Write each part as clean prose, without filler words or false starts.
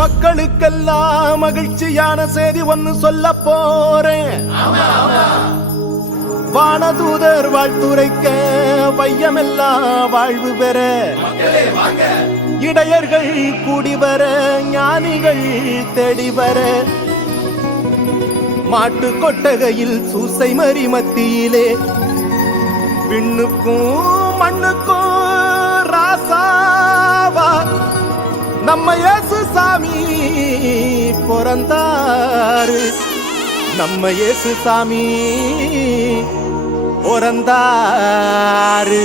மக்களுக்கெல்லாம் மகிழ்ச்சியான செய்தி ஒன்னு சொல்ல போறேன். வானதூதர் வாழ்த்துரைக்க வையமெல்லாம் வாழ்வு பெற, இடையர்கள் கூடி வர, ஞானிகள் தேடி வர, மாட்டு கொட்டகையில் சூசை மறி மத்தியிலே விண்ணுக்கும் மண்ணுக்கும் ராசாவா நம்ம இயேசு சாமி பிறந்தாரு. நம்ம இயேசு சாமி பிறந்தாரு.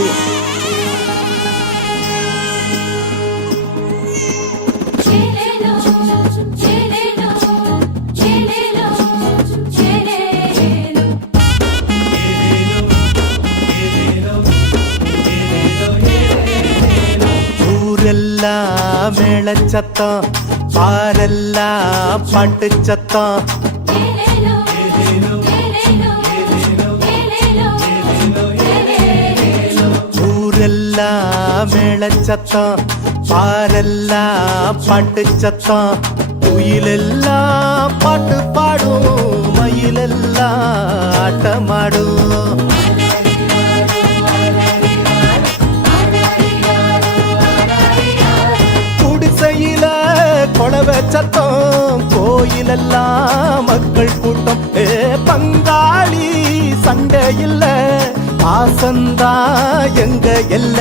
ஊரெல்லாம் மேளச்சத்தம், பாரெல்லாம் பாட்டு சத்தம். ஊரெல்லாம் மேளச்சத்தம், பாரெல்லாம் பாட்டு சத்தம். குயிலெல்லாம் பாட்டு பாடும், மயிலெல்லாம் ஆட்டமாடும். கொளவ சத்தம், கோயிலெல்லாம் மக்கள் கூட்டம். பங்காளி சண்டை இல்ல, பாசந்தா எங்க எல்ல.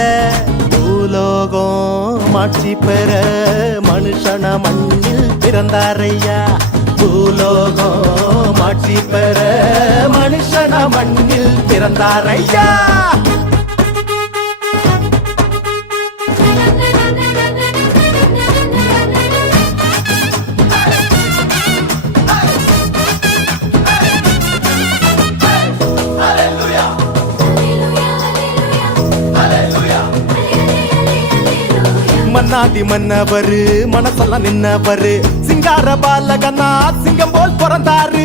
பூலோகம் ஆட்சி பெற மனுஷன மண்ணில் பிறந்தாரையா. பூலோகம் ஆட்சி பெற மனுஷன மண்ணில் பிறந்தாரையா. மன்னாதி மன்னவரு மனசெல்லாம் நின்னவரு, சிங்கார பாலகனா சிங்கம் போல் பிறந்தாரு.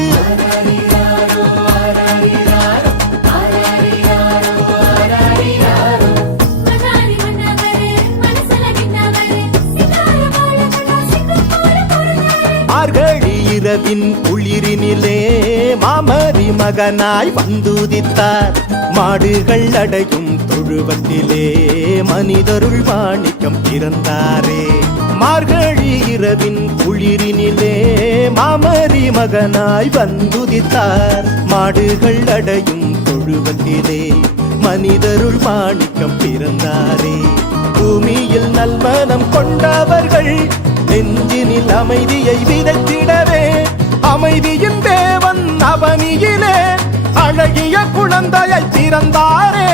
மார்கழி இரவின் குளிரினிலே மாமரி மகனாய் வந்துதித்தார். மாடுகள் அடையும் தொழுவத்திலே மனிதருள் மாணிக்கம் பிறந்தாரே. மார்கழி இரவின் குளிரினிலே மாமரி மகனாய் வந்துதித்தார். மாடுகள் அடையும் தொழுவத்திலே மனிதருள் மாணிக்கம் பிறந்தாரே. பூமியில் நல்மனம் கொண்டவர்கள் நெஞ்சினில் அமைதியை விதைத்திடவே, அமைதியின் தேவன் அவனியிலே அழகிய குழந்தையை பிறந்தாரே.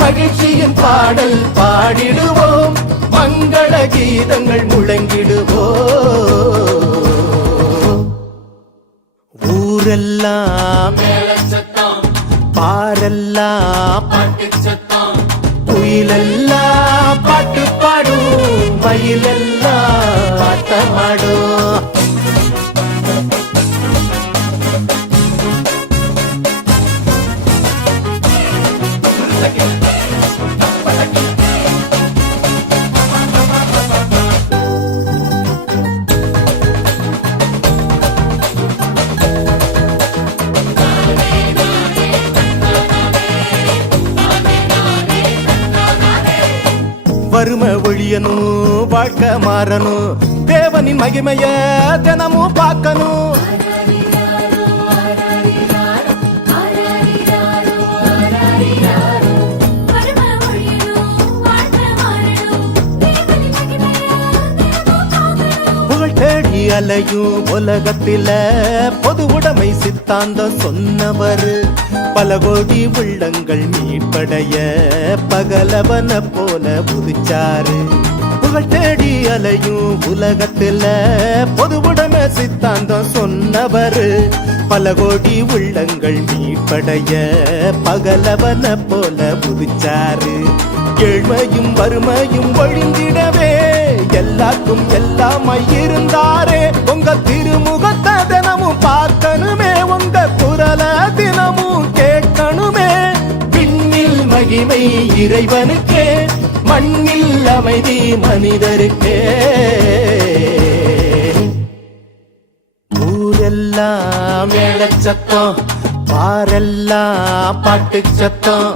மகிழ்ச்சியின் பாடல் பாடிடுவோம், மங்கள கீதங்கள் முழங்கிடுவோம். ஊரெல்லாம் பாரெல்லாம் குயிலெல்லாம் பாட்டு பாடும், மயிலெல்லாம் ஆட்டமாடும். வறுமை ஒழியணும், வாழ்க்கை மாறணும், தேவனின் மகிமைய தினமும் பார்க்கணும். புகழ் தேடி அலையும் உலகத்தில பொது உடைமை சித்தாந்தம் சொன்னவர். பல கோடி உள்ளங்கள் மீட்படைய பகலவன போல உதிச்சாரு. புகழ் தேடி அலையும் உலகத்துல பொதுவுடைமை சித்தாந்தம் சொன்னவரு பல கோடி உள்ளங்கள் மீட்படைய பகலவன போல புதிச்சாரு ஏழ்மையும் வறுமையும் ஒழிந்திடவே எல்லாருக்கும் எல்லாமாய் இருந்தாரே உங்க திருமுகத்தை தினமும் பார்க்கணுமே உங்க குரல தினமும் கேட்கணுமே விண்ணில் மகிமை இறைவனுக்கே மண்ணில் அமைதி மனிதருக்கே ஊரெல்லாம் மேளச்சத்தம் பாரெல்லாம் பாட்டு சத்தம்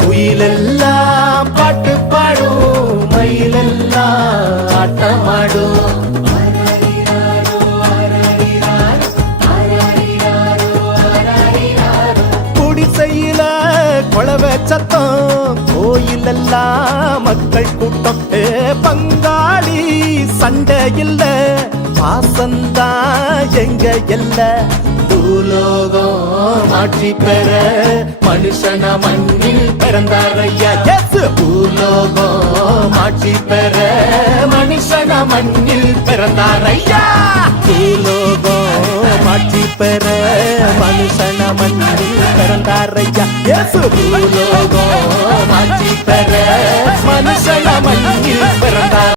குயிலெல்லாம் பாட்டு பாடும் மயிலெல்லாம் ஆட்டமாடும் குடிசையில கொளவ சத்தம் கோயிலெல்லாம் மக்கள் கூட்டம் பங்காளி சண்டை இல்ல பாசந்தா எங்க எல்ல பூலோகம் ஆட்சி பெற மனுஷன மண்ணில் பிறந்தாரையா பூலோகம் ஆட்சி பெற மனுஷன மண்ணில் பிறந்தாரையா பூலோகம் ஆட்சி பெற மனுஷன மண்ணில் பிறந்தாரையா பூலோகம் ஆட்சி பெற மனுஷன மண்ணில்